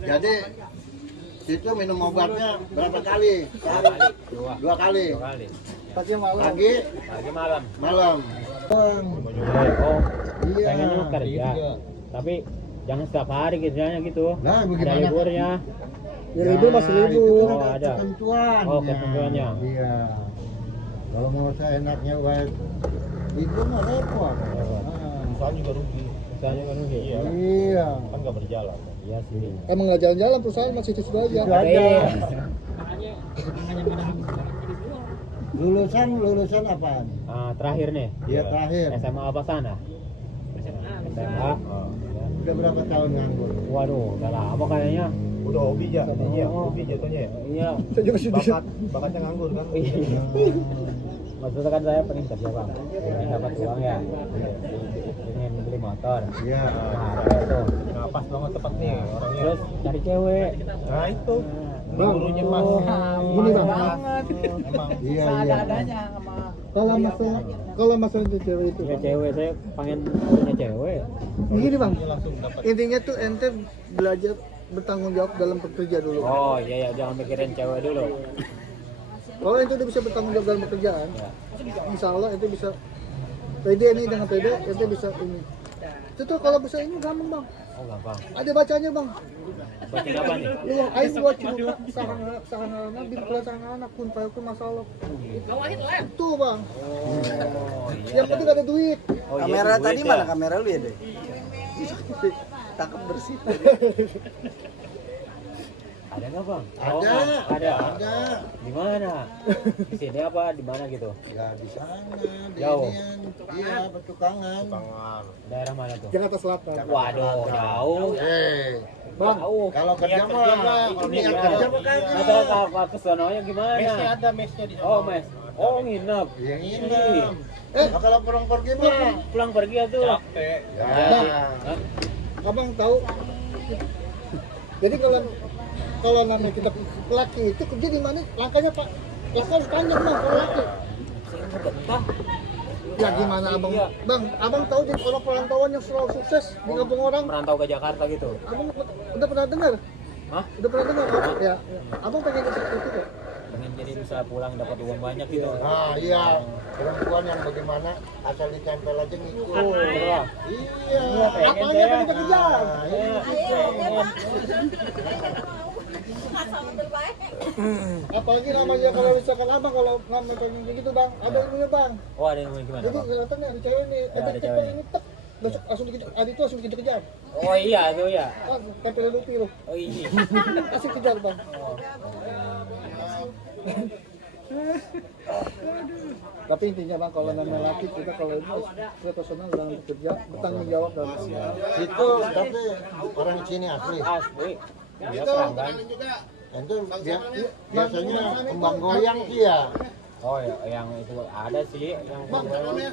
Jadi situ minum obatnya berapa kali? Dua kali. Pagi malam. Pagi, malam. malam. Oh, Iya. pengen lu kerja. Tapi jangan setiap hari kerjanya gitu. Nah, Ada bagaimana? liburnya. Ya, libur masih Nah, libur. itu kan Oh, ada. ketentuan. Oh, ketentuannya. Iya. Kalau mau saya enaknya buat itu mah repot. Perusahaan juga rugi. Misalnya kan rugi. Iya. Iya. Kan nggak berjalan. Iya sih. Emang nggak jalan-jalan perusahaan masih di situ aja. Itu ada. Iya. Lulusan apaan? Terakhir nih. Iya, terakhir. SMA apa sana? SMA. Ya. Udah berapa tahun nganggur? Waduh, udah lama kayaknya. Udah hobi aja. Iya, Oh. hobi jatuhnya. Ya. Iya. Saya juga sih di situ. Bakatnya nganggur kan. Iya. Maksudnya kan saya pengen kerja bang, pengen dapat uang ya, pengen beli motor. Iya. Nah, itu. Nah, pas banget tepat nih orangnya. Terus cari cewek. Nah, itu. Bang, Gurunya pas. gini, Bang. Emang. Iya, iya. Kalau masalah itu cewek itu, Ya Bang. cewek, saya pengen punya cewek. Gini bang, Dia langsung dapat. intinya tuh ente belajar bertanggung jawab dalam bekerja dulu. Oh iya ya, jangan mikirin cewek dulu. Kalau ente udah bisa bertanggung jawab dalam pekerjaan, Ya. insya Allah ente bisa pede nih, dengan pede ente bisa ini. Itu tuh kalau bisa ini gampang bang. Oh gampang. Ada bacanya bang. Baca apa nih? Lu ayo buat cerita sahana bimbel sahana kun payakun masalah. Itu bang. Oh iya. Yang penting ada duit. Oh, iya, Kamera duit tadi ya. mana kamera lu ya deh? Cakep bersih. Ada nggak bang? Ada. Oh, ada. Ada. Di mana? Di sini apa? Di mana gitu? Ya di sana, di Jauh. inian. Iya, pertukangan. Tangan. Daerah mana tuh? Jakarta Selatan. Waduh, jauh. Bang, Jauh. Kalau kerja mah, kalau niat kerja mah kagak. Atau kalau ke sononya gimana? Mesnya ada, mesnya di sana. Oh mes. Oh nginep. Ya nginep. Nah, kalau pulang pergi mah. Pulang pergi ya tuh. Capek. Ya. Hah? abang tahu. Jadi kalau namanya kita laki itu kerja di mana? Langkahnya pak, langkah harus panjang bang kalau laki. Saya betah. Ya gimana abang? Iya. Bang, abang tahu jadi orang perantauan yang selalu sukses di kampung orang. Merantau ke Jakarta gitu. Abang udah pernah dengar? Hah? Udah pernah dengar? Ya. Abang pengen jadi seperti itu kok. Pengen jadi bisa pulang dapat uang banyak gitu. Nah, iya. Perempuan yang bagaimana asal ditempel aja ngikut. Oh, iya. Iya. pengen Apanya saya. yang kita kejar? Nah, Iya, pengen. Apalagi namanya kalau misalkan abang kalau ngambil pengen gitu bang, ada ilmunya bang. Oh ada yang gimana Jadi bang? kelihatan ada cewek nih, Ya, ada ada cewek. ini tek, besok langsung dikejar, hari itu langsung dikejar-kejar. Oh iya tuh ya. Ah, tempelin lupi loh, Oh iya. asik kejar bang. Tapi intinya bang, kalau namanya laki kita kalau ini profesional dalam bekerja, bertanggung jawab dalam bekerja. Itu tapi orang sini asli. Asli. Iya pelanggan. Itu biasanya kembang goyang sih ya. Oh ya, yang itu ada sih yang Bang,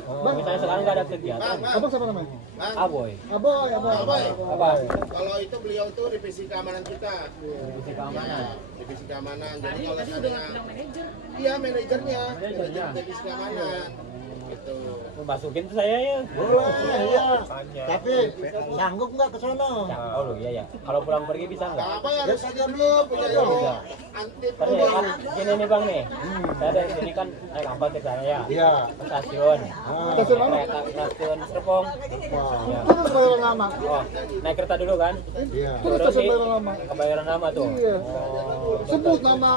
oh, misalnya sekarang nggak ada kegiatan. Abang siapa namanya? Aboy. Aboy, aboy. Apa? Kalau itu beliau tuh divisi keamanan kita. Divisi keamanan. Divisi keamanan. Jadi kalau ada iya manajernya, Manajernya. divisi keamanan. Gitu. Masukin tuh saya ya. Boleh, iya. Tanya. Tapi sanggup nggak ke sono? Oh lu iya ya. Kalau pulang pergi bisa nggak? Apa ya Ya harus saja ada dulu, punya punya ilmu Bisa. anti Kan ya, kan gini nih bang nih. Saya dari sini kan naik angkot ke sana ya. Iya. Ke stasiun. Stasiun mana? Kereta stasiun Serpong. Ya. Itu kebayaran lama. Oh, naik kereta dulu kan? Iya. Itu Turun stasiun di kebayaran lama. Kebayoran Lama tuh. Iya. Oh, Sebut nama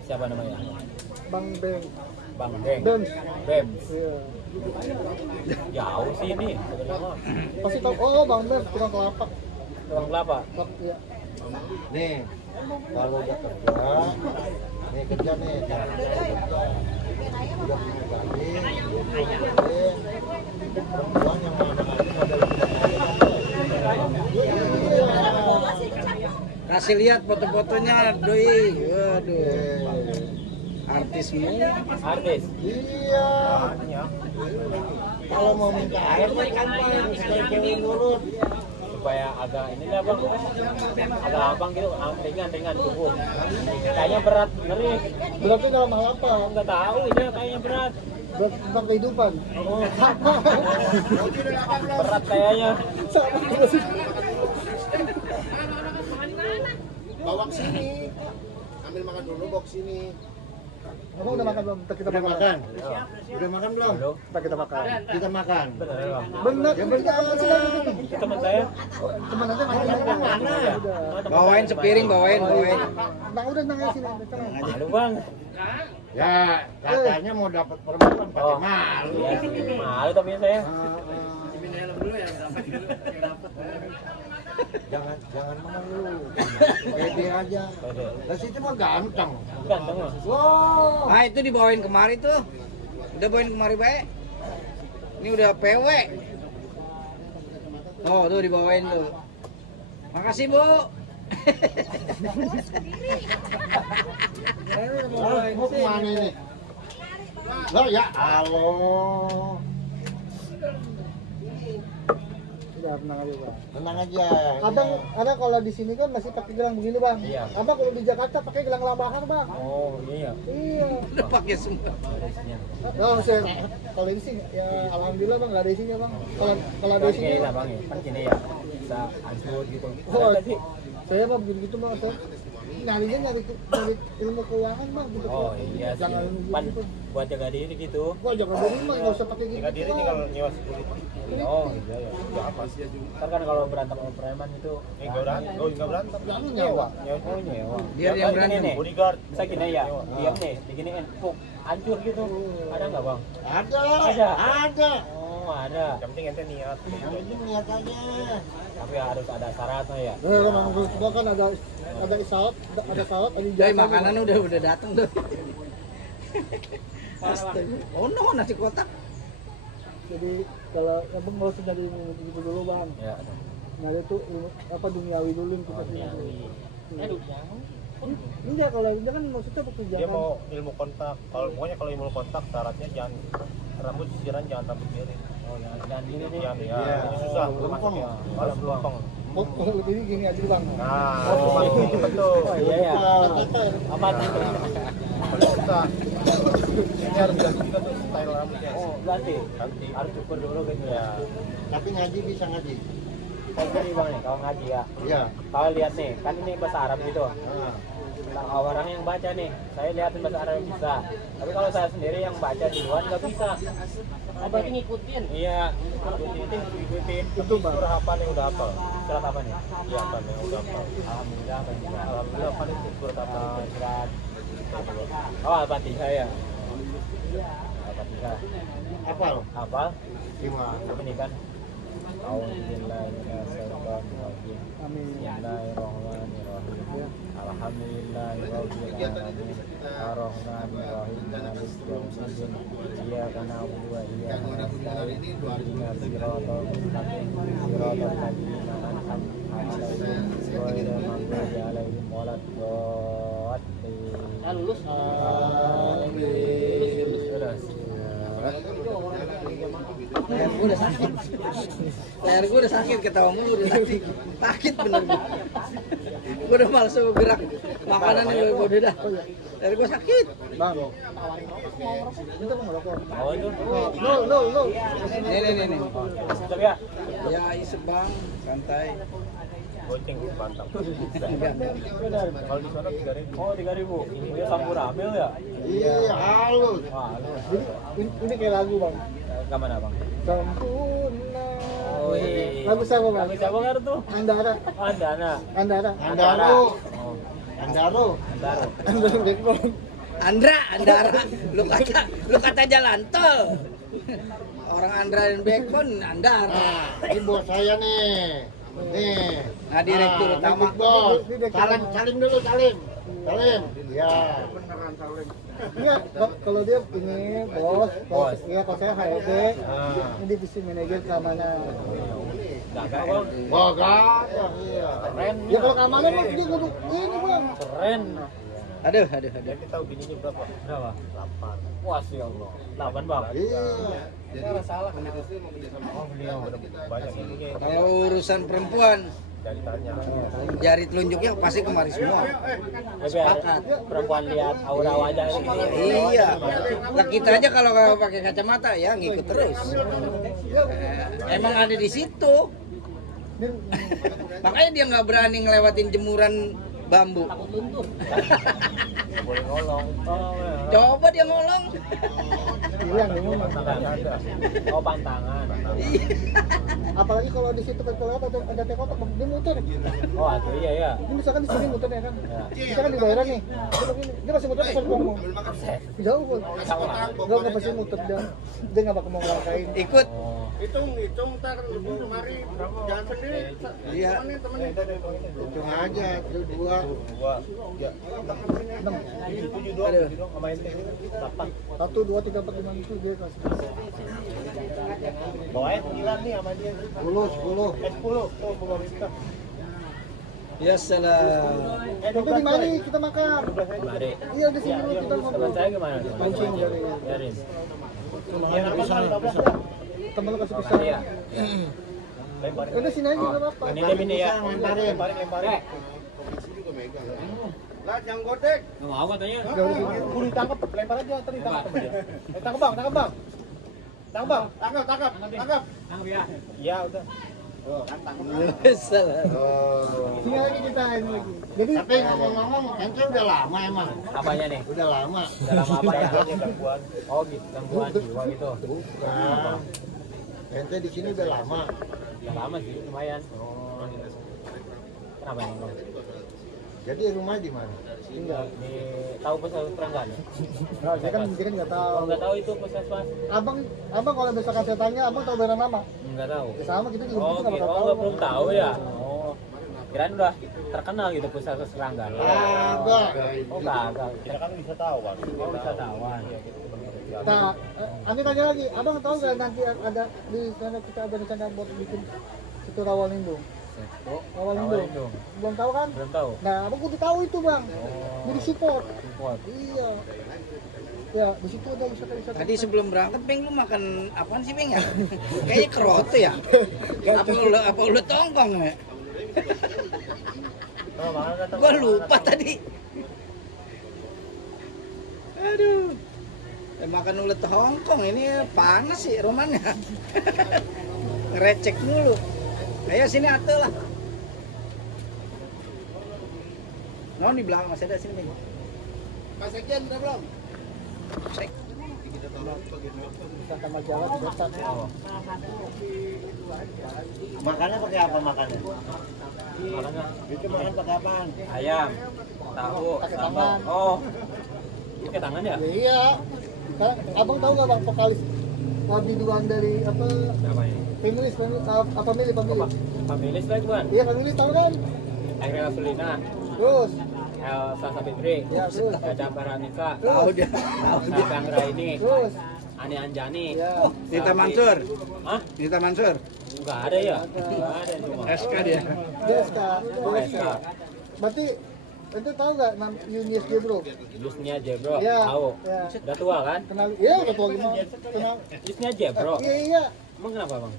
siapa namanya? Bang Beng. Bang Beng. Bems. Bems. Iya. Jauh sih ini sebenarnya. Pasti tahu. Oh, Bang Bems, tukang kelapa. Tukang kelapa. Iya. Nih, kalau udah kerja, nih kerja nih, cara kerja. Udah punya gaji, perempuan yang mana lagi modal Kasih lihat foto-fotonya, doi. Waduh. Artismu. Artis. Iya. Kalau mau minta air mah gampang, sekali cewek nurut. Supaya agak ini lah bang, agak gampang gitu, ringan tubuh. Kayaknya berat, ngeri. Berarti dalam hal apa? Nggak tahu ya, kayaknya berat. Berat tentang kehidupan. Oh, sama. Berat kayaknya. Sama juga sih. bawa ke sini. Ambil makan dulu, bawa ke sini. Abang udah makan belum? Ntar kita Udah makan. makan? Udah makan belum? Ntar kita makan. Kita makan. Bener ya bang. Bener, Ya kita makan sih. Itu teman saya. Teman aja makan. Mana? Udah. Bawain sepiring, bawain. Bang udah nangis sini. Tenang. Malu bang. Ya, katanya mau dapat perempuan pakai Oh. malu. Iya, malu tapi saya. Jangan malu. Pede aja. Pede. Lah situ mah ganteng. Ganteng ya. Wow. Ah itu dibawain kemari tuh. Udah bawain kemari baik. Ini udah PW. Oh tuh dibawain tuh. Makasih Bu. Mau kemana ini? Lah ya Allah. Udah tenang aja bang. Tenang aja. Abang kalau di sini kan masih pakai gelang begini bang. Iya. Abang kalau di Jakarta pakai gelang lambakan bang. Oh iya. Iya. Udah pakai semua. Ada isinya. Oh, saya kalau ini sih ya alhamdulillah bang nggak ada isinya bang. Kalau ada Tapi isinya, kayaknya bang ya. Kan sini ya bisa hancur gitu. Oh, Ada sih. saya mah begitu gitu bang. Saya nyarinya nyari ilmu keuangan bang. Gitu. Oh iya sih. Jangan ilmu Pan gitu. buat jaga diri gitu. Wah jangan bohong bang, nggak usah pakai gitu. Jaga diri tinggal nyewa security. Oh iya ya. Ya apa sih? Ntar kan kalau berantem sama preman itu. Enggak berantem. Jangan nyawa. Oh nyewa. Dia yang Gini berantem. nih. Bodyguard. Saya gini ya. Diam nih. Diginiin. Puk. Hancur gitu. Ada nggak bang? Ada. Ada. Ada. Oh ada. Yang penting ente niat. Yang penting lihat aja. Tapi harus ada syaratnya ya. Memang semua kan ada isyarat, ada syarat, ada Dari ijazah. makanan udah datang tuh. Astaga. Oh no nasi kotak. Jadi kalau abang nggak usah nyari ilmu gitu dulu bang. Ya. Nyari tuh ilmu, apa duniawi dulu yang kita punya. Enggak kalau dia kan maksudnya pekerjaan. Dia mau ilmu kontak. Pokoknya kalau ilmu kontak syaratnya jangan rambut sisiran, jangan rambut miring. Oh ya. Dan gini nih. Jangan ya. Iya. Ini susah. Lempeng. Ya. Kalau lempeng. Oh, jadi gini aja bang. Nah, itu betul. Oh iya ya. Apa tuh? Susah. Ini harus ganti juga tuh style rambutnya. Oh ganti. Ganti. Harus cukur dulu gitu ya. Tapi ngaji bisa ngaji. Saya sendiri bang nih. Kalau ngaji ya. Iya. Kalau lihat nih. Kan ini bahasa Arab gitu. Nah. Nah, orang yang baca nih, saya lihatin bahasa Arab bisa. Tapi kalau saya sendiri yang baca di luar nggak bisa. Oh, berarti ngikutin. Iya, ikutin. Itu surah apa nih udah hafal? Surat apa nih? Iya apa nih udah hafal? Alhamdulillah, alhamdulillah. Alhamdulillah apa nih surat apa nih? Surat. Oh, Al-Fatihah ya. Al-Fatihah. Apa lo? Apa? Gimana? Apa nih kan? A'udzubillahiminasyaitonirrajim. Amin. Bismillahirrahmanirrahim. Alhamdulillahirabbil alamin. Arrahmanirrahim. Maliki yaumiddin. Iyyaka na'budu wa iyyaka nasta'in. Ihdinas siratal mustaqim. Siratal ladzina an'amta 'alaihim ghairil maghdubi 'alaihim waladdallin. Lulus. Leher gue udah sakit. Leher gue udah sakit, ketawa mulu udah sakit. Sakit bener gue. Gue udah males bergerak. Makanan gue udah dah. Leher gue sakit. Bang. Itu bang rokok. Oh itu. No. Nih. Sedap ya? Ya isep bang, santai. Goceng bantang. Kalau di sana 3.000. Oh 3.000. Ini campur ambil ya? Iya, halus. Wah, lu. Ini kayak lagu bang. Ke mana bang? Sempurna. Oh iya. Lagu siapa bang? Lagu siapa kan tuh? Andara. Andana. Andara. Andaro. Oh, Andaro. Andaro. Andara Backbone. Andara. Lu kata jalan tol. Orang Andra dan Backbone, Andara. Nah, ini bos saya nih. Nih. Nah, direktur Nah, utama. ini bos. Salim dulu, salim. Salim. Ya. Iya, kalau dia ini bos, iya kalau saya HRD, Ah. ini divisi manajer keamanan. Gagak bang. Oh, gak. Iya. Keren. Ya kalau keamanan mah dia kudu ini bang. Keren. Aduh. Jadi tahu bininya berapa? Berapa? 8. Wah sih Allah. 8 bang. Iya. Oh beliau udah banyak bininya. Kalau urusan perempuan, Dari tanya. jari telunjuknya pasti kemari semua. Ya, biar Sepakat. perempuan lihat aura wajah ini. Iya. Lah kita aja kalau nggak pakai kacamata ya ngikut terus. Emang ada di situ. Makanya dia nggak berani ngelewatin jemuran bambu. Takut luntur. Boleh ngolong. Oh, bener. Coba dia ngolong. Hilang ya memang. Pantangannya ada. Oh, pantangan. Apalagi kalau di situ kan kelewat ada tekotok, dia muter. Oh, itu iya ya. Ini misalkan di sini muternya kan. Ya. Misalkan di daerah nih. Dia masih muter asal ngomong. Jauh kok. Enggak pasti muter dia enggak bakal mau ngelakain. Ikut. Oh. Hitung ntar lu kemari jangan sendiri. Iya. Temenin. Hitung aja, itu 2. 2, 3, 7, 2, Aduh. sama ente 8. 1, 2, 3, 4, 5 itu dia kasih. Bawain 9 nih sama dia. 10, 10. 10 tuh bawa kita. Ya salah. Itu di mana kita makan? Mari. Iya di sini dulu kita Teman ngobrol. saya gimana? Kuncing dari Biarin. temen lu kasih pisang. Iya. Lemparin. Udah sini aja enggak apa-apa. Ini ya. Lemparin. Lah jangan godek. Nggak mau katanya. Kudu ditangkap, lempar aja, tadi tangkap sama dia. Tangkap bang, tangkap bang. Tangkap bang. Tangkap. Tangkap ya. Iya udah. Salah. Sini lagi kita ini lagi. Jadi Tapi ngomong-ngomong, ente udah lama emang. Apanya nih? Udah lama. Udah lama apa ya? Dia gangguan. Oh gitu, gangguan jiwa gitu. Nah, ente di sini udah lama. Udah lama sih, lumayan. Oh. Kenapa nih? Jadi rumah di mana? Tinggal di tahu puskesmas Peranggan. dia kan nggak tahu. Oh, nggak tahu itu puskesmas. Abang kalau misalkan saya tanya, abang tahu beneran nama? Nggak tahu. Ya sama kita juga Oh, nggak gitu. bakal Oh, tahu. belum tahu ya. Oh. Kirain udah terkenal gitu puskesmas Peranggan. Enggak. Oh, kagak. Kita kan bisa tahu kan. Oh, wisatawan. Nah, Ani tanya lagi, abang tahu nggak nanti ada di sana kita ada rencana buat bikin situ rawa lindung? Oh, Rawa lindung. Belum tahu kan? Belum tahu. Nah, abang kudu tahu itu bang. Oh. Jadi support. Support. Iya. Ya, di situ ada wisata-wisata. Tadi sebelum berangkat Beng lu makan apaan sih Beng ya? Kayaknya keroto ya. Apa ulet tongkong ya? Oh, makan datang. Gua lupa tadi. Aduh. Makan ulet Hongkong ini panas sih rumahnya. Ngerecek mulu. Ayo sini atuh lah. Mau di belakang masih ada sini Beng. Pak Sekjen udah belum? Wisata Majalah di Betan. Oh. Makannya pakai apa makannya? Makanya Itu makan pakai apaan? ayam, tahu, Pakai sambal. tangan. Oh. Pakai tangan ya? Ya, iya. Karena abang tahu nggak bang vokalis biduan dari apa? Apa ini? Family. Pemilis lah cuman. Iya family tahu kan? Akhirnya Sulina, Terus, Elsa Sapitri, ya terus, Caca Paranika, Tahu dia. Tahu dia. Sabang Raini, terus, Ani Anjani. ya. Nita Mansur. Hah? Nita Mansur. Enggak ada ya? Enggak ada cuma. SK dia. DSK. Oh, SK. Berarti itu tahu nggak Yunis Gebro? Jusnya Jebro, Iya. tahu. Ya. Udah tua kan? Kenal? Iya, ketua gimana? Kenal? Jusnya Jebro. Iya, iya. Emang kenapa bang?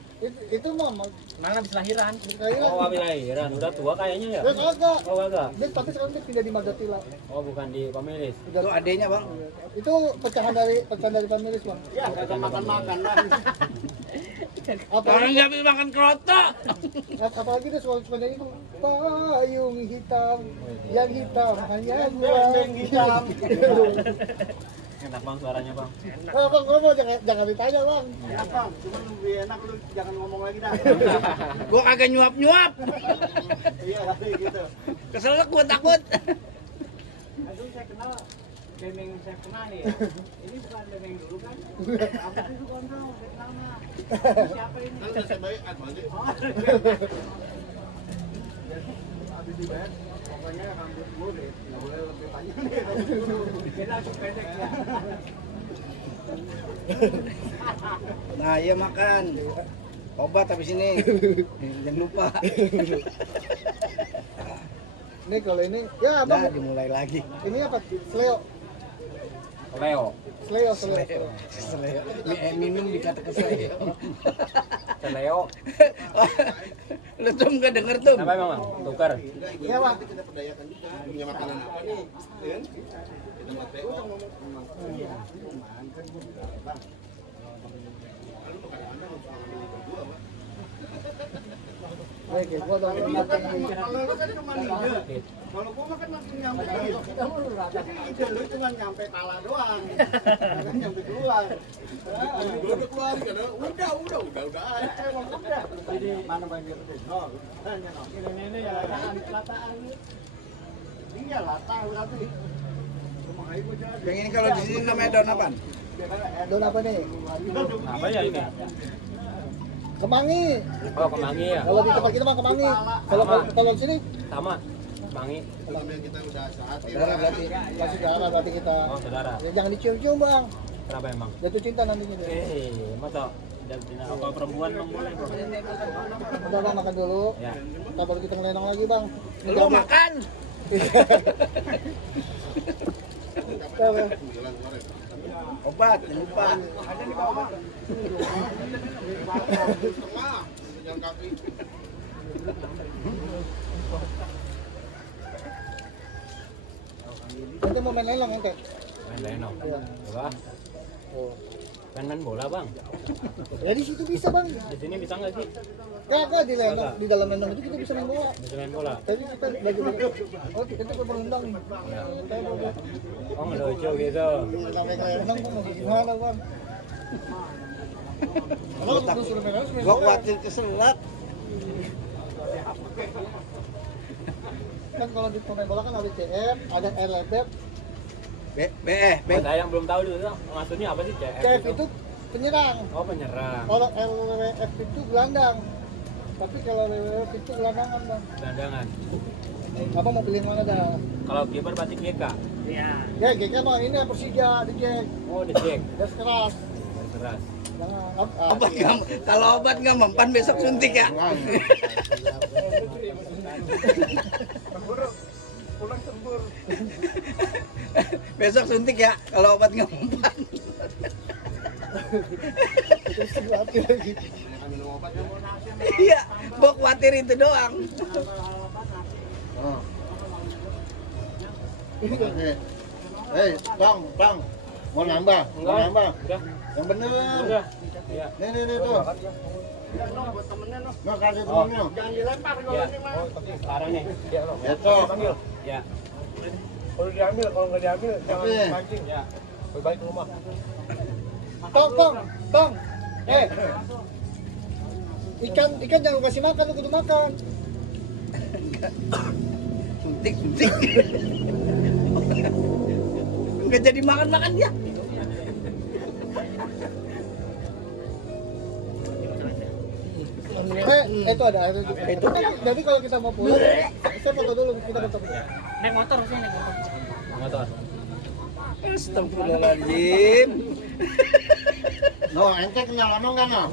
Itu mah Mana habis lahiran? kayaknya. Oh habis lahiran, udah tua kayaknya ya? Ya kagak. Oh kagak? Dia tapi sekarang dia pindah di Magatila. Oh bukan di pemilis. Itu adenya Bang. Itu pecahan dari Pamilis bang. Ya, kita makan-makan lah. Apalagi, nggak bisa makan kerotok. apalagi dia suara itu payung hitam, yang hitam hanya gua. hitam. Enak bang suaranya bang. Oh, bang, ngomong jangan ditanya bang. Apa? Cuma lebih enak lu jangan ngomong lagi dah. Gua kagak nyuap-nyuap. Iya, gitu. Keselak gua takut. Aduh saya kenal bemeng saya kenal nih ya. Ini bukan bemeng dulu kan? Apa sih bukan tahu? Saya kenal mah. Siapa ini? Kan udah saya bayar nanti. Pokoknya rambut gue deh, nggak boleh lebih panjang deh. Kita langsung pendek ya. Nah, iya makan. Obat habis ini. Jangan lupa. Ini kalau ini, ya abang, Nah, dimulai lagi. ini apa? Sleo, Leo. Sleo. Seleo. Minum dikata keseleo. Leo. Lu tuh nggak denger tuh. Apa emang bang? Tukar. Iya bang. Kita perdayakan juga punya makanan apa nih? Ya kan? Kita buat PO. Oke, gua udah matang nih. Kalau lu kan cuma ide. Kalau gua mah kan langsung nyampe. Jadi ide lu cuma nyampe pala doang. Kan nyampe keluar. Udah keluar kan. Udah. Emang udah. Jadi mana banjir itu? Oh, tanya no. Ini ya lataan. Iya latah berarti. Yang ini kalau di sini namanya daun apa? Daun apa nih? Apa ya ini? Kemangi. Oh, kemangi ya. Kalau di tempat kita mah kemangi. Kalau di sini Sama. Kemangi. Kita udah sehati. saudara berarti. Masih saudara berarti kita. Oh, saudara. Ya, jangan dicium-cium, Bang. Kenapa emang? Jatuh cinta nantinya deh. Masa apa perempuan emang boleh? Udah Bang, makan dulu. Ya. Kita baru kita ngelenong lagi, Bang. Lu makan. Obat, jangan lupa. Nanti mau main lenong ente. Main lenong. Iya. Coba. Oh. Main bola, Bang. Ya di situ bisa, Bang. Di sini bisa nggak sih? Kagak di lenong, di dalam lenong itu kita bisa main bola. Bisa main bola. Tapi kita bagi oh itu berundang nih. Oh, ngelucu gitu. Lenong mau gimana, Bang? Kalau kita suruh main lenong, Gua khawatir keselat. kan kalau di pemain bola kan ada CF, ada RLB. Oh, saya yang belum tahu dulu, maksudnya apa sih CF? CF itu penyerang. Oh, penyerang. Kalau LWF itu gelandang. Tapi kalau WWF itu gelandangan, Bang. Gelandangan. Apa mau pilih mana dah? Kalau kiper berarti GK. Ya, GK mah ini Persija di Jack. Oh, di Jack. Gas keras. Keras. Jangan Obat nggak, kalau obat nggak mempan besok suntik ya. Pulang sembur. Besok suntik ya, kalau obat nggak mempan. Iya, gua khawatir itu doang. Oh. Oke. Hei, Bang. Mau nambah? Mau nambah? Udah. Yang bener. Udah. Iya. Nih tuh. Buat temennya no. Nggak kasih temennya. Jangan dilempar kalau Ya. ini mah. Oh, sekarang nih. Ya, loh. Itu. Ya. Kalau diambil, kalau nggak diambil jangan Oke. mancing. Ya. Balik ke rumah. Tong. Ikan jangan kasih makan, lu kudu makan. Suntik. Nggak jadi makan dia. Itu ada air juga. Itu. Jadi kalau kita mau pulang, saya foto dulu, kita foto. Naik motor sih, naik motor. Motor. Astagfirullahaladzim. No, ente kenal ono enggak no?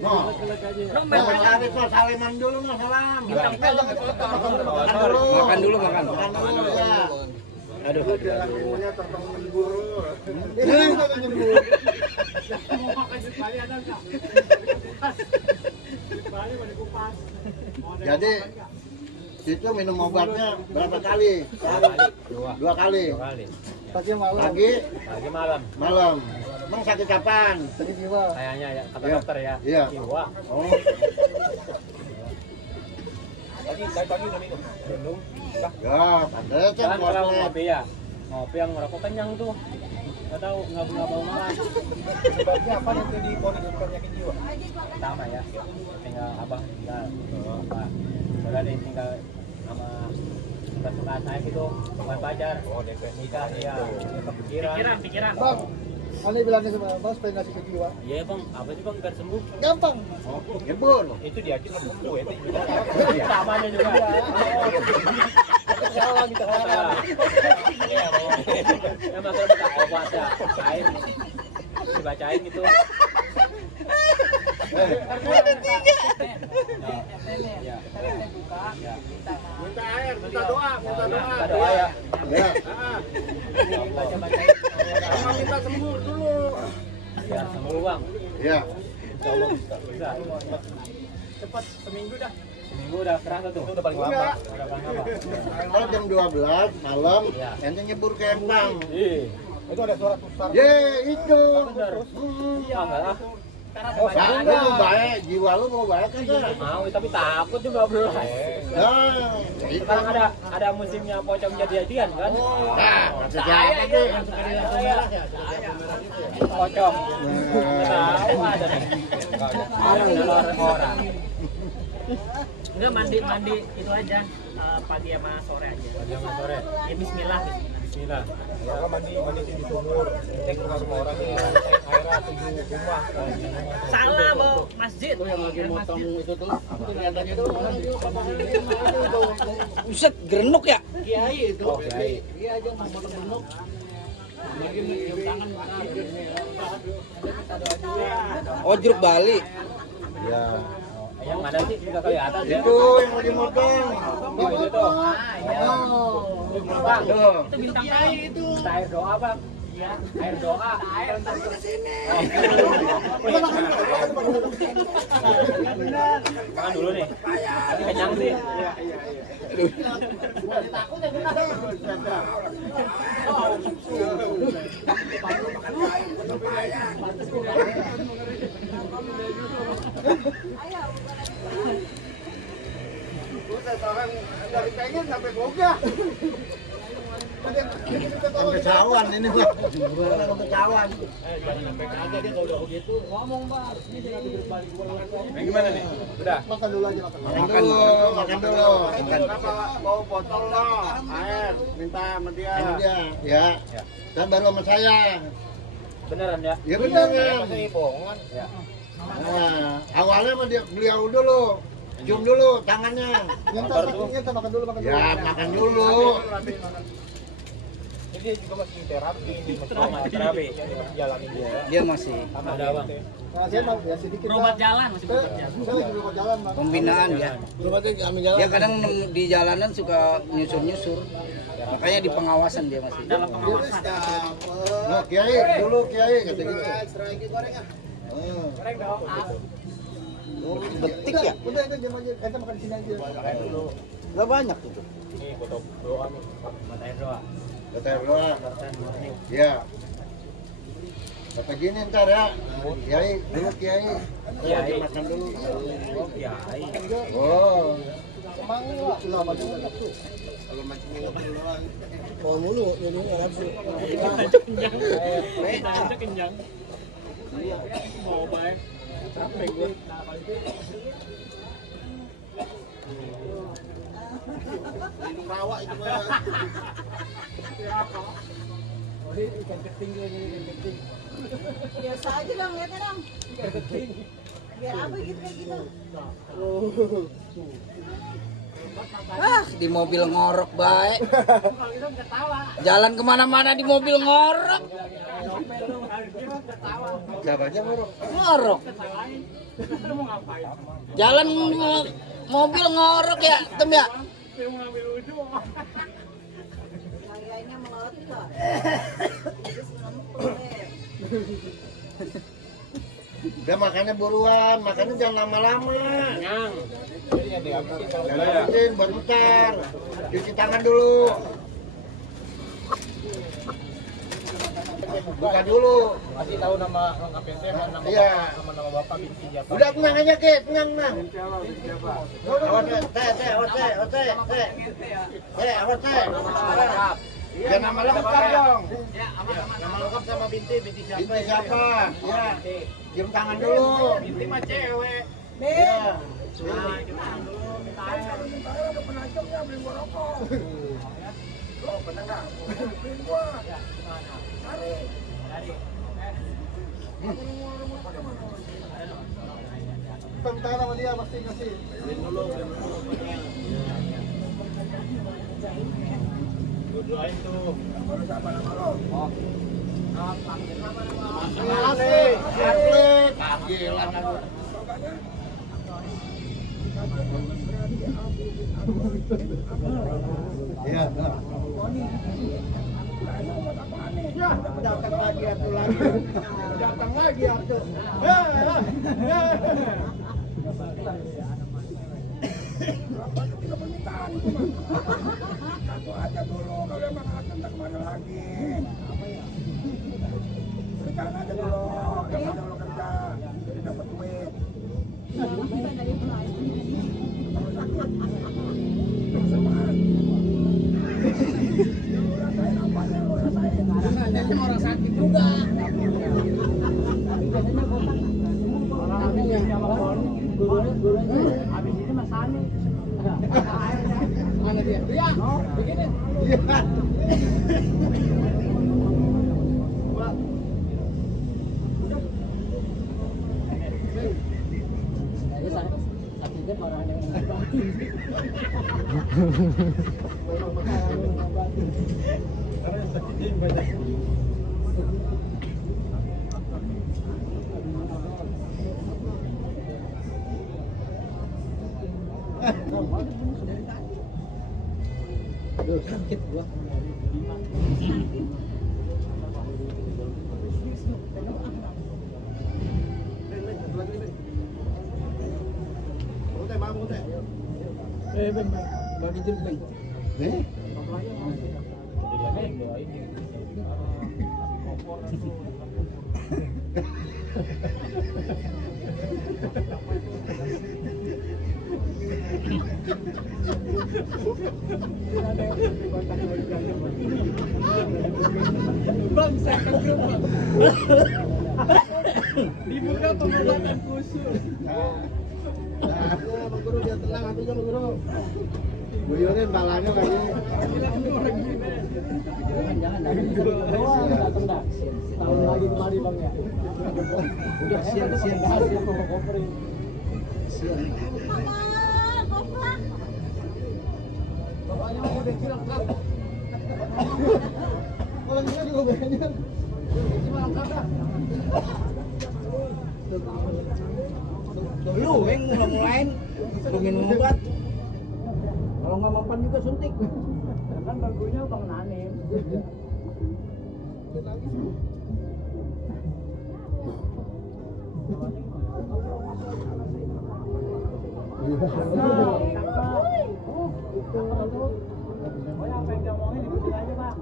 No. Mau cari tuh saliman dulu no, salam. Makan dulu. Makan dulu ya. Aduh. Punya totong memburu. Mau makan di Bali ada nggak? Di Bali mau dikupas. Jadi itu minum obatnya berapa kali? Dua kali. Pagi malam. Pagi, malam. Emang sakit kapan? Sakit jiwa. Kayaknya ya, kata Iya. dokter ya. Iya. Jiwa. Oh, Tadi udah minum. Belum. ya, pantesan Kan kalau buatnya. ngopi ya. Ngopi yang ngerokok kenyang tuh. Nggak tahu, nggak bau malah. Sebabnya apa itu di ponis penyakit jiwa? Pertama ya. Tinggal abang tinggal. Apa? Udah deh tinggal sama suka saya gitu. Bukan pacar. Oh, DP nikah ya. Pikiran. Bang, Ani bilangnya sama Bang supaya ngasih ke jiwa. Iya bang, apa sih bang biar sembuh? Gampang. Oh, Nyebur. itu diakit sama buku itu juga. Samanya juga. Salah kita salah. Iya, ya masalah minta obat ya, bacain, dibacain gitu. Ya. Minta air, minta doa. Minta doa ya. Ya. Bacain. Sama minta sembuh dulu. Biar sembuh bang. Ya. Insya Allah bisa. Cepat seminggu dah. Seminggu udah kerasa tuh. Itu udah paling lama. Enggak. Udah paling lama. Kalau jam 12 malam, Ya. ente nyebur ke Empang. Ih, Itu ada suara susar. Ye, itu. bener. Hmm. Iya enggak lah. Oh, aku mau baik, jiwa lu mau baik kan? Mau, tapi takut juga bro. Nah, Sekarang ada musimnya pocong jadi-jadian kan? nah, maksudnya apa tuh? Pocong. Tahu ada nih. Orang. Enggak mandi itu aja pagi sama sore aja. Pagi sama sore. Ya bismillah. Bismillah. Kalau mandi di sumur, cek rumah orang ini airnya 7 rumah. Salah bawa masjid. Yang lagi motong itu tuh, kelihatannya tuh orang itu buset, gerenuk ya? Kiai itu. Oh, kiai. Dia aja mau motong benuk. Lagi cium tangan. Oh, jeruk Bali. Ya. Yang mana sih? Sudah kelihatan ya? Itu yang lagi motong. Itu tuh. Bang, Itu bintang tamu. kita air doa bang. Iya, air doa. Air ke sini. Makan dulu nih. Kenyang sih. Udah orang dari pengen sampai gogah. Sampai cawan ini bang. Sampai cawan. Yang gimana nih? Udah. Makan dulu aja makan. Makan dulu, makan dulu. Kita bawa botol loh, air, minta sama dia. Ini dia, ya. Dan baru sama saya. Beneran ya? Ya beneran. Masa ini bohongan? Ya. Nah, awalnya sama dia beliau dulu. Cium dulu tangannya. Yang makan dulu makan dulu. Ya, makan dulu. Ini dia juga masih terapi, masih terapi. Jalanin dia. Dia masih Ada bang. Nah, saya mau ya sedikit. Berobat jalan masih Saya berobat jalan. lagi berobat jalan, Bang. pembinaan ya. Berobatnya kami jalan. Dia kadang di jalanan suka nyusur-nyusur. Makanya di pengawasan dia masih. Dalam pengawasan. Nah, Kiai dulu Kiai kata gitu. Goreng dong. Betik ya? Udah itu jam aja. Kita makan di sini aja. Makan dulu. Gak banyak tuh. Ini foto doa nih. Mata air doa. Kata doa. Ya. Kata gini ntar ya. Kiai dulu Kiai. Kiai. Makan dulu. Oh, kiai. Oh. Emang lama juga tuh. Kalau mancingnya nggak perluan. Mau mulu, ini nggak nafsu. Kita aja kenyang. Mau baik. Capek gue. Minum rawa itu mah. Biasa aja dong, lihatnya dong. Biar apa gitu kayak gitu. Di mobil ngorok baik. Jalan kemana-mana di mobil ngorok. Siapa aja ngorok? Ngorok. Jalan mobil ngorok ya, Tem ya. Kayaknya melotot. Terus ngempet. Udah makannya buruan, makannya jangan lama-lama. Kenyang. Jadi yang dihabisin kalau Jangan habisin, baru ntar. Cuci tangan dulu. Buka dulu. kasih tahu nama lengkap PT sama nama Iya. nama bapak binti siapa. Udah tenang aja Ki, tenang. Awas teh, awas teh. Awas teh. Ya nama lengkap dong. Nama lengkap sama binti siapa? Binti siapa? Ya. Cium tangan dulu. Binti mah cewek. Ya. Tangan sama dia pasti kasih. Doain tuh. Asik, atlet. Gila kan. Iya. Ya, datang lagi atuh lagi. Datang lagi atuh. Mana dia? Dia. Begini. Iya. Aduh, sakit gua. Bagi jempeng. Dibuka pengobatan khusus. Nah, guru dia tenang hatinya guru. Guyonin balanya kayaknya. Tahun lagi kemari Bang ya. Udah siang-siang Hasil siang. Goblok. Bapaknya mau udah cilangkap. Kalau dia juga banyak. Cilangkap dah. Lu yang mulai-mulain lu minum obat. Kalau nggak mempan juga suntik. Kan bagunya Bang Nanim. Oh ya, apa yang dia omongin ikutin aja Bang.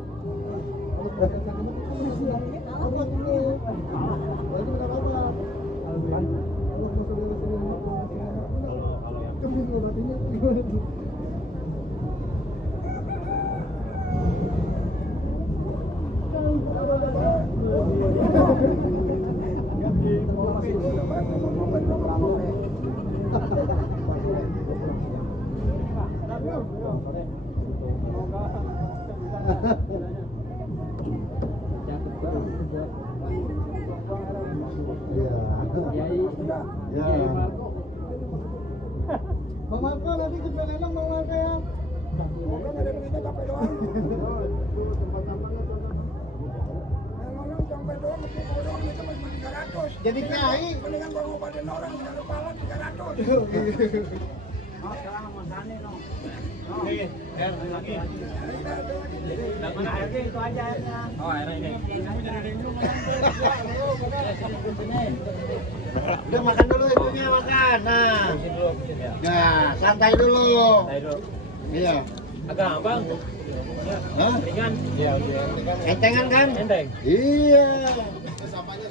Bang Marco nanti kita lelang Bang Marco ya. Jadi kiai. Mendingan gua ngobatin orang dengan kepala 300. Sekarang sama Sani no. Nih, air lagi. Mana airnya itu aja airnya. Oh, airnya ini. Udah makan dulu ibunya makan. Nah. Nah, santai dulu. Iya. Agak abang. Hah? Ringan. Iya, Entengan kan? enteng. Iya. Sapanya.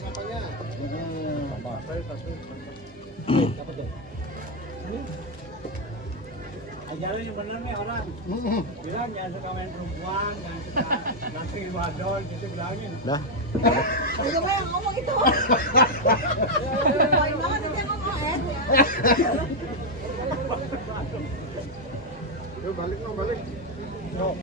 Ajaran yang benar nih orang. Bilang jangan suka main perempuan, jangan suka laki badol gitu bilangin. Dah. Udah mah yang ngomong itu. Baik banget itu yang ngomong ya. Yuk balik.